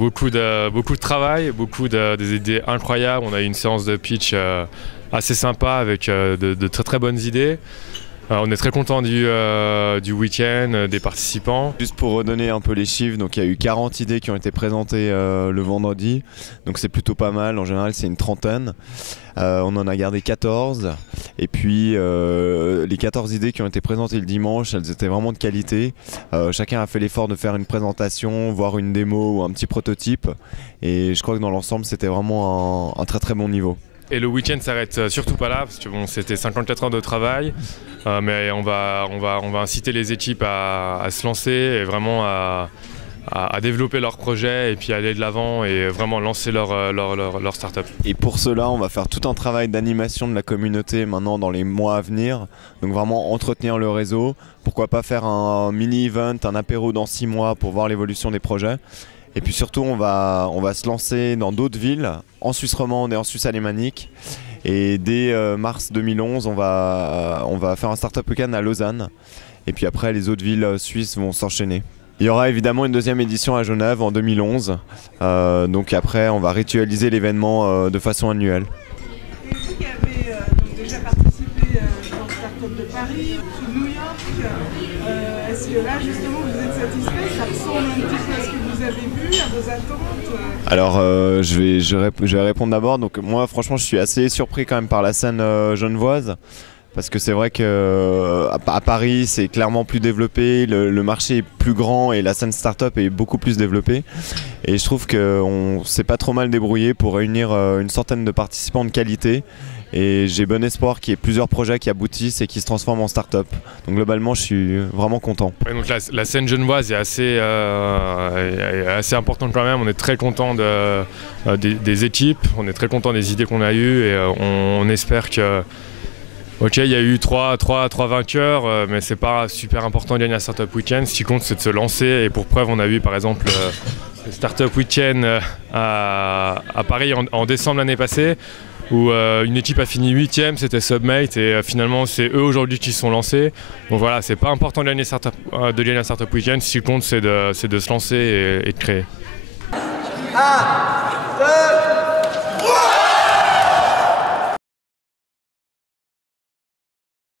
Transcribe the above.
Beaucoup de travail, des idées incroyables. On a eu une séance de pitch assez sympa avec de très très bonnes idées. On est très content du week-end, des participants. Juste pour redonner un peu les chiffres, donc il y a eu 40 idées qui ont été présentées le vendredi, donc c'est plutôt pas mal, en général c'est une trentaine. On en a gardé 14 et puis les 14 idées qui ont été présentées le dimanche, elles étaient vraiment de qualité. Chacun a fait l'effort de faire une présentation, voire une démo ou un petit prototype, et je crois que dans l'ensemble c'était vraiment un très très bon niveau. Et le week-end s'arrête surtout pas là, parce que bon, c'était 54 heures de travail, mais on va inciter les équipes à se lancer et vraiment à développer leurs projets et puis aller de l'avant et vraiment lancer leur start-up. Et pour cela, on va faire tout un travail d'animation de la communauté maintenant dans les mois à venir. Donc vraiment entretenir le réseau. Pourquoi pas faire un mini-event, un apéro dans 6 mois pour voir l'évolution des projets. Et puis surtout, on va se lancer dans d'autres villes, en Suisse romande et en Suisse alémanique. Et dès mars 2011, on va faire un Startup Weekend à Lausanne. Et puis après, les autres villes suisses vont s'enchaîner. Il y aura évidemment une deuxième édition à Genève en 2011. Donc après, on va ritualiser l'événement de façon annuelle. Et vous qui avez déjà participé dans le Startup de Paris, de New York, est-ce que là justement vous êtes satisfait? Ça ressemble un petit peu à ce que vous avez vu, à vos attentes? Alors je vais répondre d'abord. Donc moi franchement je suis assez surpris quand même par la scène genevoise. Parce que c'est vrai qu'à Paris c'est clairement plus développé, le marché est plus grand et la scène startup est beaucoup plus développée. Et je trouve qu'on s'est pas trop mal débrouillé pour réunir une centaine de participants de qualité. Et j'ai bon espoir qu'il y ait plusieurs projets qui aboutissent et qui se transforment en start-up. Donc globalement, je suis vraiment content. Ouais, donc la scène genevoise est assez importante quand même. On est très content des équipes, on est très content des idées qu'on a eues et on espère que... Ok, il y a eu trois vainqueurs, mais c'est pas super important de gagner un Startup Weekend. Ce qui compte, c'est de se lancer. Et pour preuve, on a eu par exemple le Startup Weekend à Paris en décembre l'année passée, où une équipe a fini 8e, c'était Submate, et finalement c'est eux aujourd'hui qui se sont lancés. Donc voilà, c'est pas important de gagner un Startup Weekend. Ce qui compte, c'est de se lancer et de créer. 1, 2, 3